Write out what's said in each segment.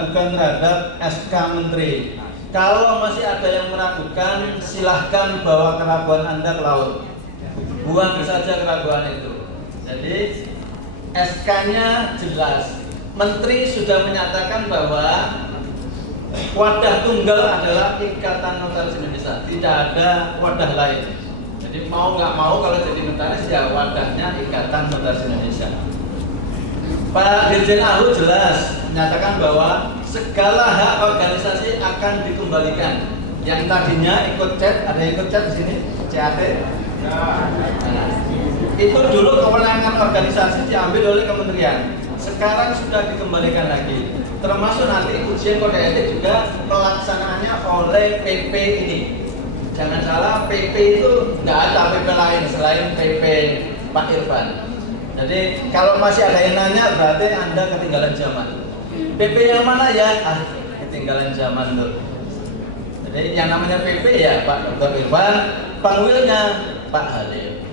diragukan terhadap SK Menteri. Kalau masih ada yang meragukan, silahkan bawa keraguan Anda ke laut. Buang saja keraguan itu. Jadi SK-nya jelas. Menteri sudah menyatakan bahwa wadah tunggal adalah Ikatan Notaris Indonesia. Tidak ada wadah lain. Jadi mau nggak mau kalau jadi notaris ya wadahnya Ikatan Notaris Indonesia. Pak Dirjen AHU jelas menyatakan bahwa segala hak organisasi akan dikembalikan. Yang tadinya ikut chat, ada yang ikut chat di sini, CAT. Nah, itu dulu kewenangan organisasi diambil oleh kementerian. Sekarang sudah dikembalikan lagi. Termasuk nanti ujian kode etik juga pelaksanaannya oleh PP ini. Jangan salah, PP itu nggak ada PP lain selain PP Pak Irfan. Jadi kalau masih ada yang nanya berarti Anda ketinggalan zaman. PP yang mana ya? Ketinggalan zaman tuh. Jadi yang namanya PP ya Pak Dr. Irfan, Pangwilnya Pak Halim,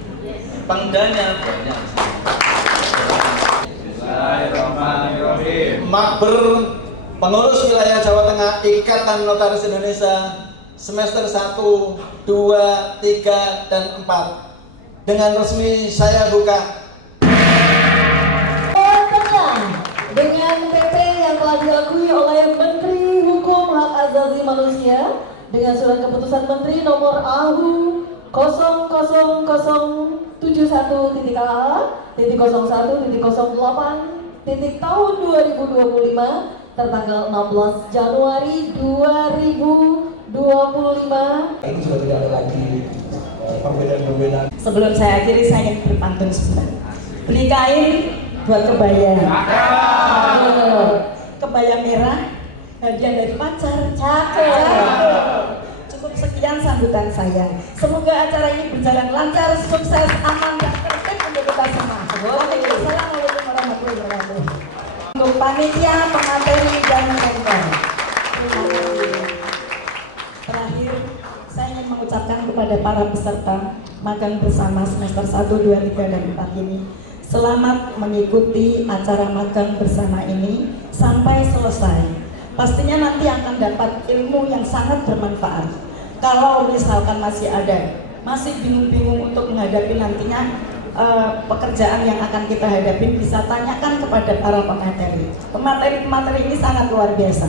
Pangdanya banyak. Makber Pengurus Wilayah Jawa Tengah Ikatan Notaris Indonesia semester 1, 2, 3, dan 4 dengan resmi saya buka. Dengan PP yang telah diakui oleh Menteri Hukum Hak Asasi Manusia dengan surat keputusan Menteri nomor AHU 00.01.A.01.08 tahun 2025 tertanggal 16 Januari 2025. Ini sudah tidak ada lagi perbedaan-perbedaan. Sebelum saya akhiri, saya ingin berpantun sebentar. Beli kain buat kebaya. Kebaya merah, hadiah dari pacar. Cakep. Cukup sekian sambutan saya. Semoga acara ini berjalan lancar, sukses, aman, dan tertib untuk kita semua. Assalamualaikum warahmatullahi wabarakatuh. Untuk panitia, pemateri, dan mentor. Terakhir, saya ingin mengucapkan kepada para peserta magang bersama semester 1, 2, 3, dan 4 ini, selamat mengikuti acara magang bersama ini sampai selesai. Pastinya nanti akan dapat ilmu yang sangat bermanfaat. Kalau misalkan masih bingung-bingung untuk menghadapi nantinya pekerjaan yang akan kita hadapi, bisa tanyakan kepada para pemateri. Pemateri ini sangat luar biasa.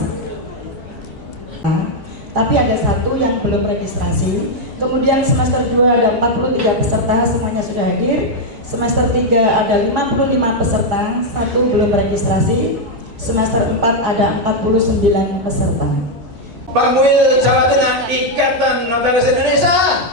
Tapi ada satu yang belum registrasi. Kemudian semester 2 ada 43 peserta, semuanya sudah hadir. Semester 3 ada 55 peserta, satu belum registrasi. Semester 4 ada 49 peserta. Pangwil Jawa Tengah Ikatan Notaris Indonesia.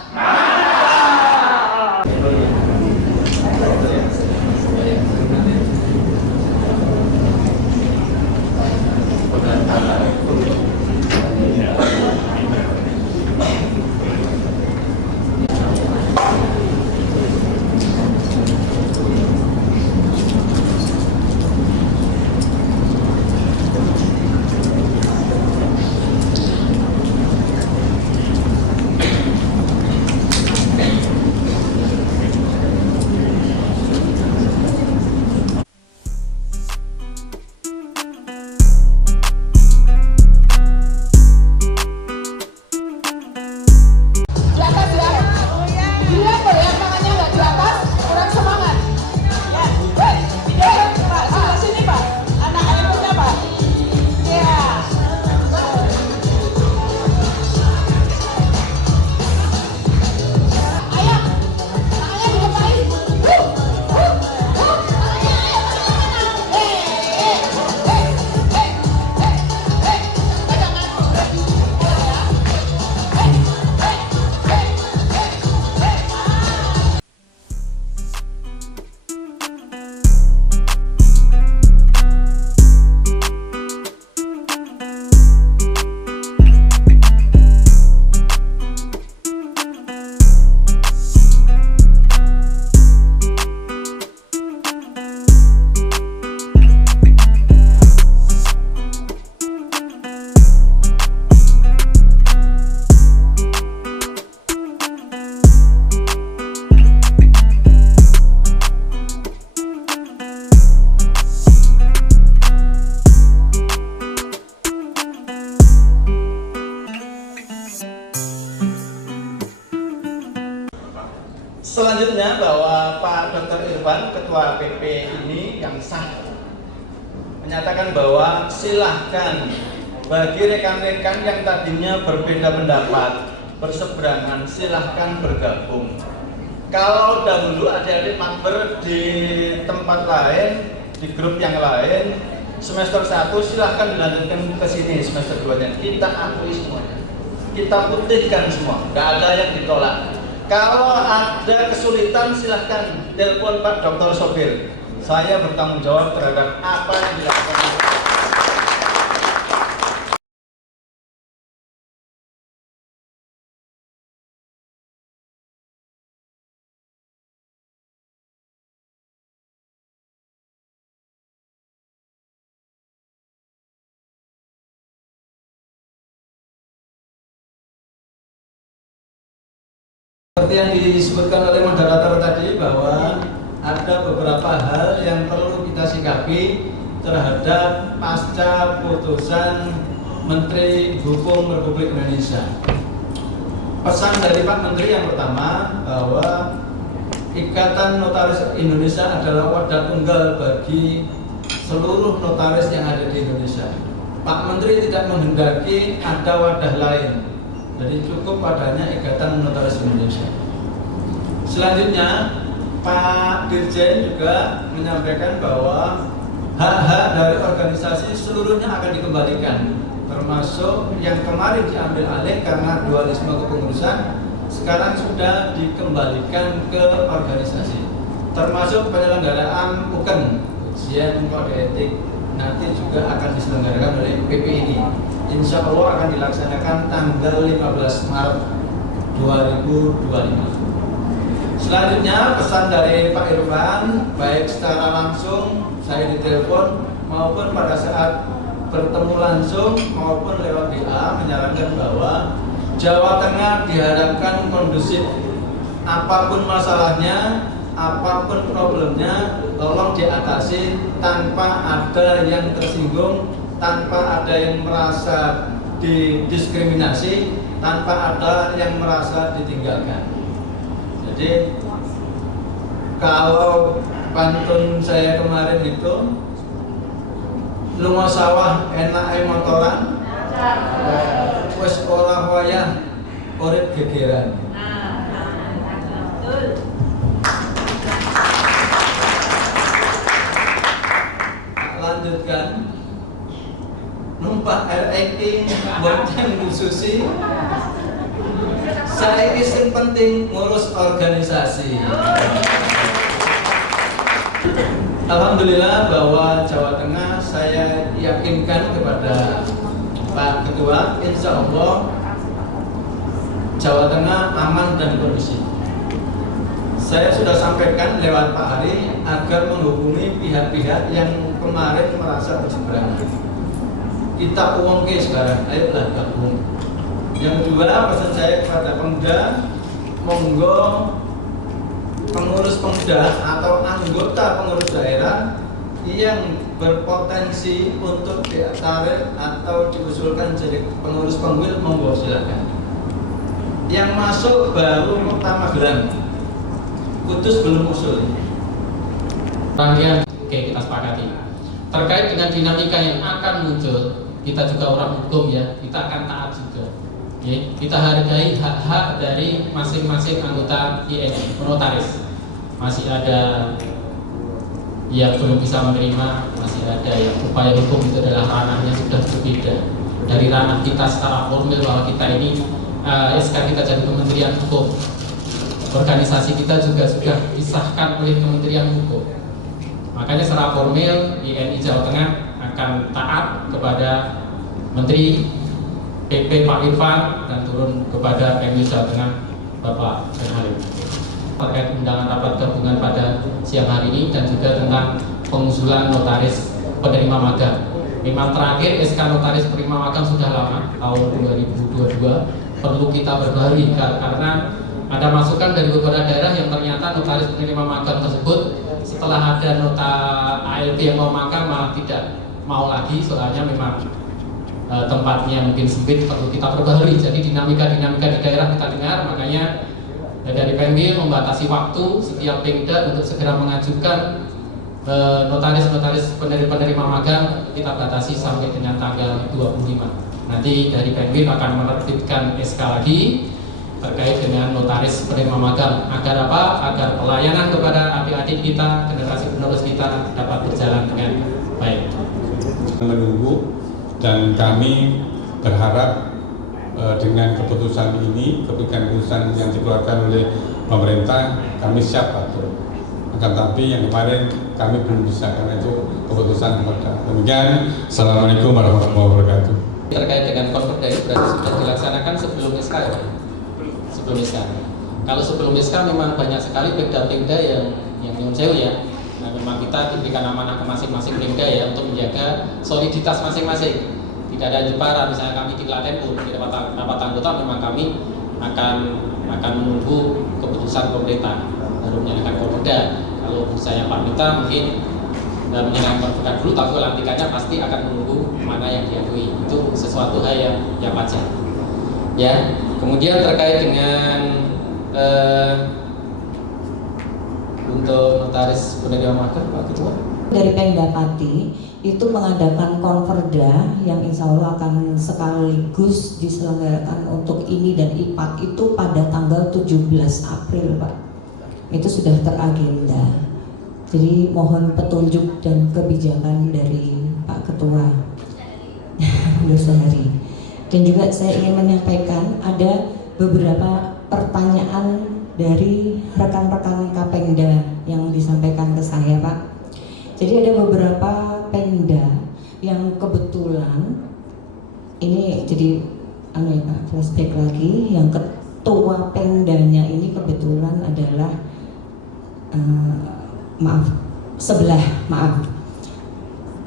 Selanjutnya bahwa Pak Dr. Irfan, Ketua PP ini yang sah, menyatakan bahwa silahkan bagi rekan-rekan yang tadinya berbeda pendapat, berseberangan, silahkan bergabung. Kalau dahulu adik-adik mager di tempat lain, di grup yang lain, semester 1 silahkan dilanjutkan ke sini semester 2-nya. Kita akui semuanya, kita putihkan semua, nggak ada yang ditolak. Kalau ada kesulitan silahkan telepon Pak Dr. Sopir. Saya bertanggung jawab terhadap apa yang dilakukan. Seperti yang disebutkan oleh moderator tadi, bahwa ada beberapa hal yang perlu kita sikapi terhadap pasca putusan Menteri Hukum Republik Indonesia. Pesan dari Pak Menteri yang pertama, bahwa Ikatan Notaris Indonesia adalah wadah tunggal bagi seluruh notaris yang ada di Indonesia. Pak Menteri tidak menghendaki ada wadah lain, jadi cukup padanya Ikatan Notaris Indonesia. Selanjutnya, Pak Dirjen juga menyampaikan bahwa hak-hak dari organisasi seluruhnya akan dikembalikan, termasuk yang kemarin diambil alih karena dualisme kepengurusan, sekarang sudah dikembalikan ke organisasi, termasuk penyelenggaraan UKEN, ujian kode etik, nanti juga akan diselenggarakan oleh PP ini. Insya Allah akan dilaksanakan tanggal 15 Maret 2025. Selanjutnya, pesan dari Pak Irfan, baik secara langsung saya ditelepon maupun pada saat bertemu langsung maupun lewat WA, menyarankan bahwa Jawa Tengah diharapkan kondusif. Apapun masalahnya, apapun problemnya, tolong diatasi tanpa ada yang tersinggung, tanpa ada yang merasa didiskriminasi, tanpa ada yang merasa ditinggalkan. Jadi kalau pantun saya kemarin itu, lunga sawah enak motoran, wes ora wayah urip gegeran. Lanjutkan, numpak RX bonceng Bu Susi. Saya yang penting ngurus organisasi. Alhamdulillah bahwa Jawa Tengah saya yakinkan kepada Pak Ketua, insya Allah Jawa Tengah aman dan kondusif. Saya sudah sampaikan lewat Pak Hari agar menghubungi pihak-pihak yang kemarin merasa berseberangan. Kita uangke sekarang, ayolah gabung. Yang kedua, pesan saya kepada pemuda, monggo pengurus pemuda atau anggota pengurus daerah yang berpotensi untuk ditarik atau diusulkan jadi pengurus pengwil, monggo silakan. Yang masuk baru Kota Magelang, Kudus belum usul. Rangkaian oke, kita sepakati. Terkait dengan dinamika yang akan muncul, kita juga orang hukum ya, kita akan taat juga. Kita hargai hak-hak dari masing-masing anggota INI, notaris. Masih ada yang belum bisa menerima, masih ada yang upaya hukum itu adalah ranahnya sudah berbeda dari ranah kita secara formal, bahwa kita ini SK kita jadi Kementerian Hukum. Organisasi kita juga sudah disahkan oleh Kementerian Hukum. Makanya secara formal INI Jawa Tengah akan taat kepada Menteri PP Pak Irfan dan turun kepada PMU Jawa Tengah Bapak Ben Halim terkait undangan rapat gabungan pada siang hari ini dan juga tentang pengusulan notaris penerima magang. Memang terakhir SK notaris penerima magang sudah lama, tahun 2022, perlu kita perbarui karena ada masukan dari beberapa daerah yang ternyata notaris penerima magang tersebut setelah ada nota ALB yang mau magang malah tidak mau lagi, soalnya memang tempatnya mungkin sempit, perlu kita perbaharui. Jadi dinamika di daerah kita dengar, makanya Dan dari PMB membatasi waktu setiap Pemda untuk segera mengajukan notaris penerima magang, kita batasi sampai dengan tanggal 25. Nanti dari PMB akan menerbitkan SK lagi terkait dengan notaris penerima magang. Agar apa? Agar pelayanan kepada adik-adik kita, generasi penerus kita dapat berjalan dengan baik. Menunggu, dan kami berharap dengan keputusan ini, keputusan yang dikeluarkan oleh pemerintah, kami siap atur. Akan tapi yang kemarin kami belum bisa, karena itu keputusan pemerintah. Demikian, Assalamualaikum warahmatullahi wabarakatuh. Terkait dengan konverda ini berarti sudah dilaksanakan sebelum SK ya? Sebelum SK. Kalau sebelum SK memang banyak sekali Pemda-Pemda yang nyuwun sewu ya. Nah, memang kita diberikan amanah ke masing-masing Pemda ya untuk menjaga soliditas masing-masing. Tidak ada jepara, misalnya kami di Klaten pun di rapat anggota memang kami akan menunggu keputusan pemerintah baru menyatakan konverda. Kalau misalnya Pak Mita mungkin menyatakan konverda dulu, tapi pelantikannya pasti akan menunggu mana yang diakui. Itu sesuatu hal yang wajar. Ya, kemudian terkait dengan untuk notaris penerima magang, Pak Ketua. Dari Pemda Pati itu mengadakan konverda yang insya Allah akan sekaligus diselenggarakan untuk ini dan IPAK itu pada tanggal 17 April Pak. Itu sudah teragenda. Jadi mohon petunjuk dan kebijakan dari Pak Ketua Sehari. Dan juga saya ingin menyampaikan ada beberapa pertanyaan dari rekan-rekan Kapengda yang disampaikan ke saya Pak. Jadi ada beberapa Pemda yang kebetulan ini jadi ya Pak, flashback lagi, yang ketua Pemdanya ini kebetulan adalah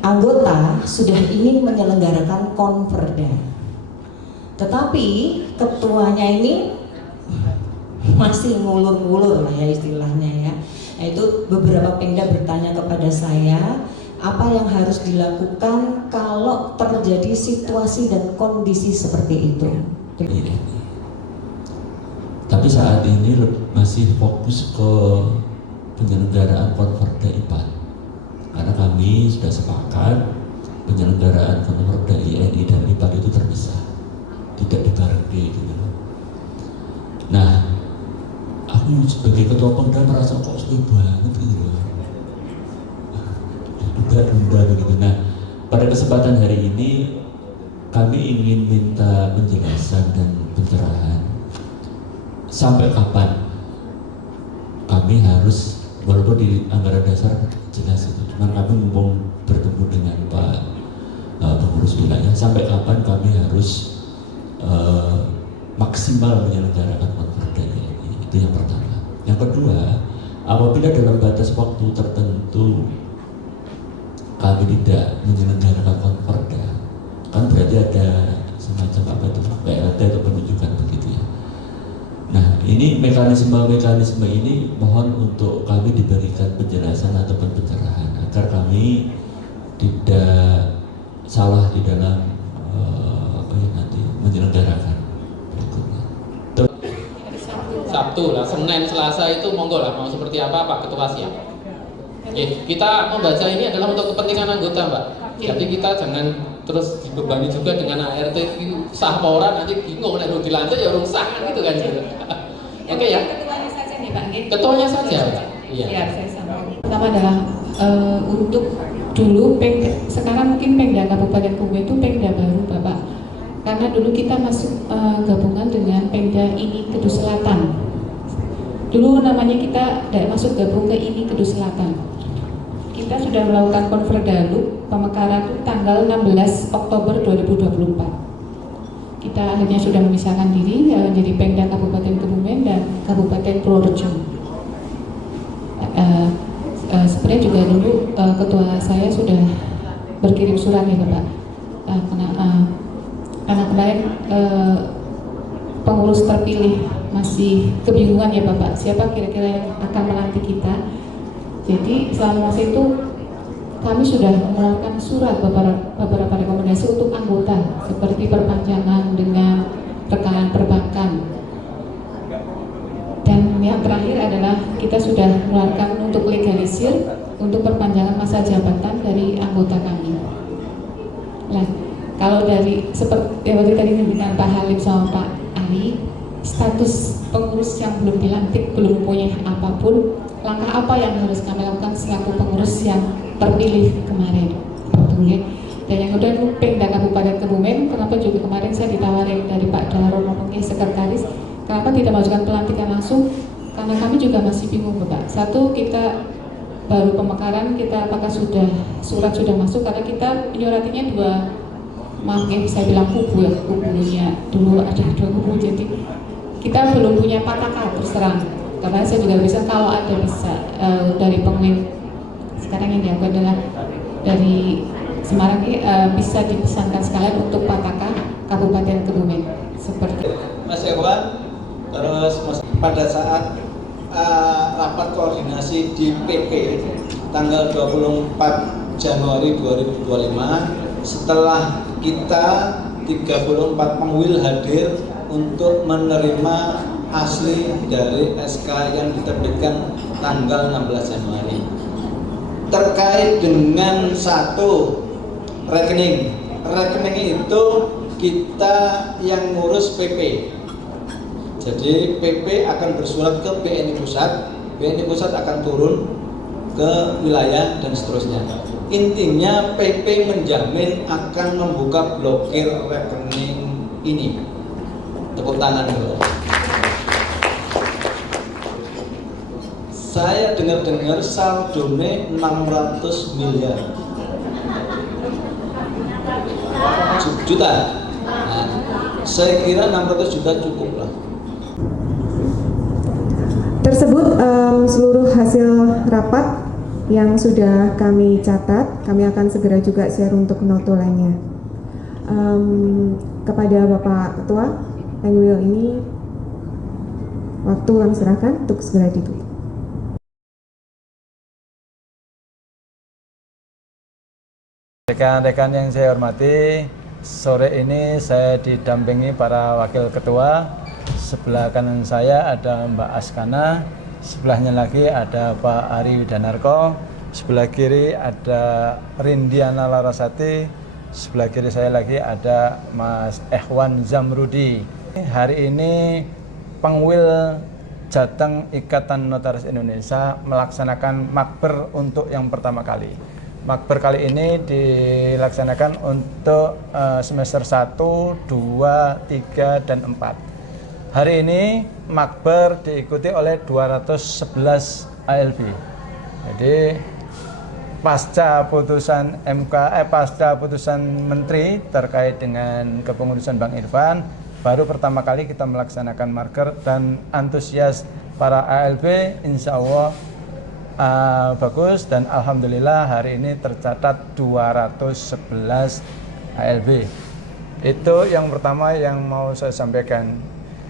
anggota sudah ingin menyelenggarakan konverda, tetapi ketuanya ini masih ngulur-ngulur lah ya istilahnya ya. Itu beberapa Pemda bertanya kepada saya, apa yang harus dilakukan kalau terjadi situasi dan kondisi seperti itu. Tapi saat ini masih fokus ke penyelenggaraan konverda IPAD, karena kami sudah sepakat penyelenggaraan konverda INI dan IPAD itu terpisah, tidak dibarengke gitu. Nah, aku sebagai ketua Pemda merasa kok sulit banget gitu loh, tunda begitu. Nah, pada kesempatan hari ini kami ingin minta penjelasan dan pencerahan sampai kapan kami harus, walaupun di anggaran dasar jelas itu, cuman kami mumpung bertemu dengan Pak pengurus wilayah, sampai kapan kami harus maksimal menyelenggarakan konverda ini. Itu yang pertama. Yang kedua, apabila dalam batas waktu tertentu kami tidak menyelenggarakan konverda, kan berarti ada semacam apa itu PLT atau penunjukan begitu ya. Nah, ini mekanisme ini mohon untuk kami diberikan penjelasan ataupun pencerahan agar kami tidak salah di dalam nanti menyelenggarakan berikutnya. Sabtu lah, Senin, Selasa itu monggo lah, mau seperti apa Pak Ketua siap. Kita membaca ini adalah untuk kepentingan anggota Mbak. Jadi kita jangan terus dibebani juga dengan ART sah orang nanti bingung nek dilantik ya urung sah kan gitu kan. Oke ya. Ketuanya saja nih Pak. Ketuanya saja. Iya. Siap, saya sampaikan. Pertama adalah untuk dulu sekarang mungkin Pemda Kabupaten Kebumen itu Pemda baru Bapak. Karena dulu kita masuk gabungan dengan Pemda ini Kudus Selatan. Dulu namanya kita masuk gabung ke ini Kudus Selatan. Kita sudah melakukan konverdalu pemekaran itu tanggal 16 Oktober 2024. Kita akhirnya sudah memisahkan diri jadi Pemda Kabupaten Kebumen dan Kabupaten Purworejo. Sebenarnya juga dulu ketua saya sudah berkirim surat ya Bapak, karena kemarin pengurus terpilih masih kebingungan ya Bapak, siapa kira-kira yang akan melantik kita. Jadi selama masa itu kami sudah mengeluarkan surat beberapa rekomendasi untuk anggota seperti perpanjangan dengan rekanan perbankan dan yang terakhir adalah kita sudah mengeluarkan untuk legalisir untuk perpanjangan masa jabatan dari anggota kami. Nah, kalau dari seperti yang tadi dengan Pak Halim sama Pak Ali, status pengurus yang belum dilantik, belum punya apapun, langkah apa yang harus kami lakukan selaku pengurus yang terpilih kemarin? Dan yang kedua, Pemda Kabupaten Kebumen, kenapa juga kemarin saya ditawarin dari Pak Daro ngomongnya sekretaris, kenapa tidak mengajukan pelantikan langsung? Karena kami juga masih bingung, Bapak. Satu, kita baru pemekaran, kita apakah surat sudah masuk, karena kita menyuratinya dua, maaf ya saya bilang kubu ya, kubunya dulu ada dua kubu, jadi kita belum punya patakan terus terang. Karena saya juga bisa kalau ada bisa dari pengumuman sekarang yang dianggap adalah dari Semarang ini bisa dipesankan sekalian untuk patakan Kabupaten Kebumen seperti Mas Ewan. Terus pada saat rapat koordinasi di PP tanggal 24 Januari 2025, setelah kita 34 pengwil hadir untuk menerima asli dari SK yang diterbitkan tanggal 16 Januari terkait dengan satu rekening itu kita yang ngurus PP. Jadi PP akan bersurat ke BNI Pusat akan turun ke wilayah dan seterusnya. Intinya PP menjamin akan membuka blokir rekening ini. Tepuk tangan dulu. Saya dengar saldone 600 miliar juta. Nah, saya kira 600 juta cukup lah. Tersebut seluruh hasil rapat yang sudah kami catat, kami akan segera juga share untuk noto lainnya. Kepada Bapak Ketua, Pengwil ini waktu kami serahkan untuk segera ditutup. Rekan-rekan yang saya hormati, sore ini saya didampingi para wakil ketua. Sebelah kanan saya ada Mbak Askana, sebelahnya lagi ada Pak Ari Widanarko, sebelah kiri ada Rindiana Larasati, sebelah kiri saya lagi ada Mas Ehwan Zamrudi. Hari ini Pengwil Jateng Ikatan Notaris Indonesia melaksanakan makber untuk yang pertama kali. Makber kali ini dilaksanakan untuk semester 1, 2, 3, dan 4. Hari ini makber diikuti oleh 211 ALB. Jadi pasca putusan pasca putusan Menteri terkait dengan kepengurusan Bang Irfan, baru pertama kali kita melaksanakan makber dan antusias para ALB insya Allah bagus, dan alhamdulillah hari ini tercatat 211 ALB. Itu yang pertama yang mau saya sampaikan.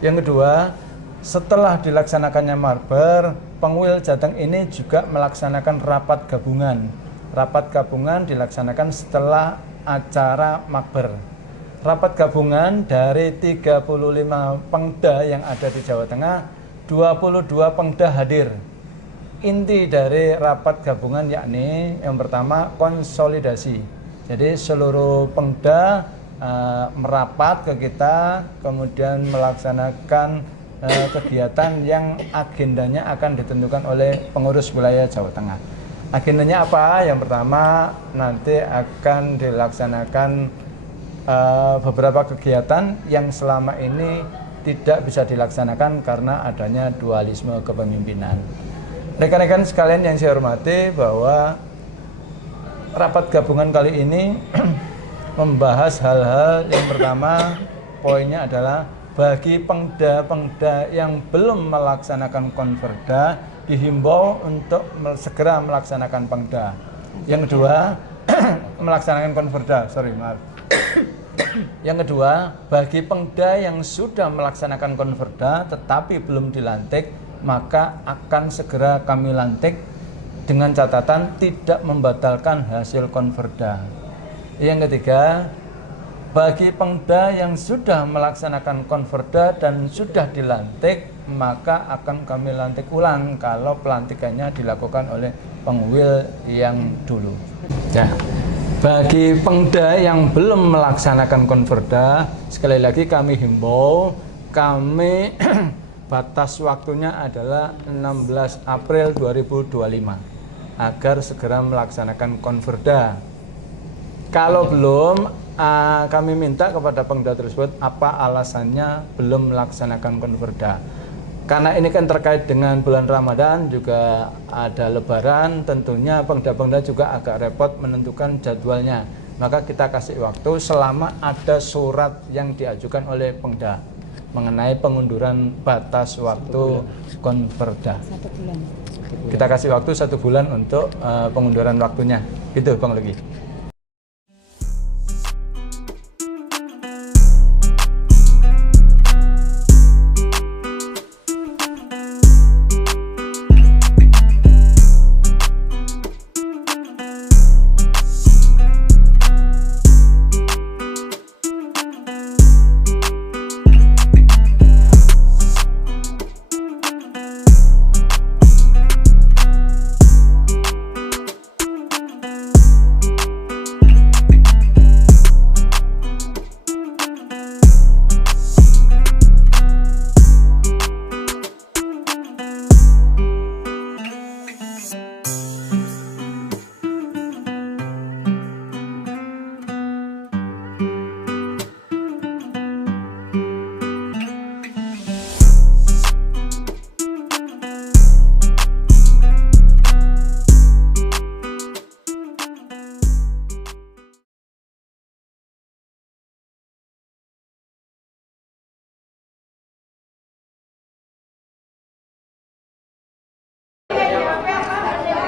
Yang kedua, setelah dilaksanakannya makber, Pengwil Jateng ini juga melaksanakan rapat gabungan. Rapat gabungan dilaksanakan setelah acara makber. Rapat gabungan dari 35 Pengda yang ada di Jawa Tengah, 22 Pengda hadir. Inti dari rapat gabungan yakni yang pertama konsolidasi. Jadi seluruh Pengda merapat ke kita, kemudian melaksanakan kegiatan yang agendanya akan ditentukan oleh pengurus wilayah Jawa Tengah. Agendanya apa? Yang pertama nanti akan dilaksanakan beberapa kegiatan yang selama ini tidak bisa dilaksanakan karena adanya dualisme kepemimpinan. Rekan-rekan sekalian yang saya hormati, bahwa rapat gabungan kali ini membahas hal-hal yang pertama, poinnya adalah bagi pengda-pengda yang belum melaksanakan konverda dihimbau untuk segera melaksanakan pengda. Yang kedua, melaksanakan konverda, Yang kedua, bagi pengda yang sudah melaksanakan konverda tetapi belum dilantik, maka akan segera kami lantik dengan catatan tidak membatalkan hasil konverda. Yang ketiga, Bagi Pemda yang sudah melaksanakan konverda dan sudah dilantik, maka akan kami lantik ulang kalau pelantikannya dilakukan oleh pengwil yang dulu. Ya. Bagi Pemda yang belum melaksanakan konverda, sekali lagi kami himbau, kami batas waktunya adalah 16 April 2025 agar segera melaksanakan konverda. Kalau belum, kami minta kepada Pemda tersebut apa alasannya belum melaksanakan konverda. Karena ini kan terkait dengan bulan Ramadan, juga ada Lebaran, tentunya Pemda-Pemda juga agak repot menentukan jadwalnya. Maka kita kasih waktu selama ada surat yang diajukan oleh Pemda mengenai pengunduran batas waktu konverda. 1 bulan. Kita kasih waktu 1 bulan untuk pengunduran waktunya. Itu Bang Lugi.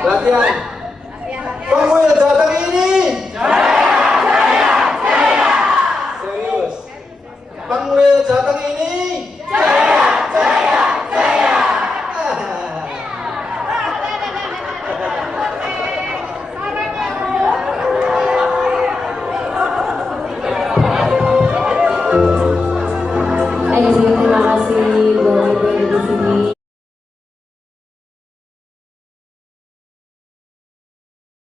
Latihan. Pengwil Jateng ini. Jaya. Serius. Pengwil Jateng ini.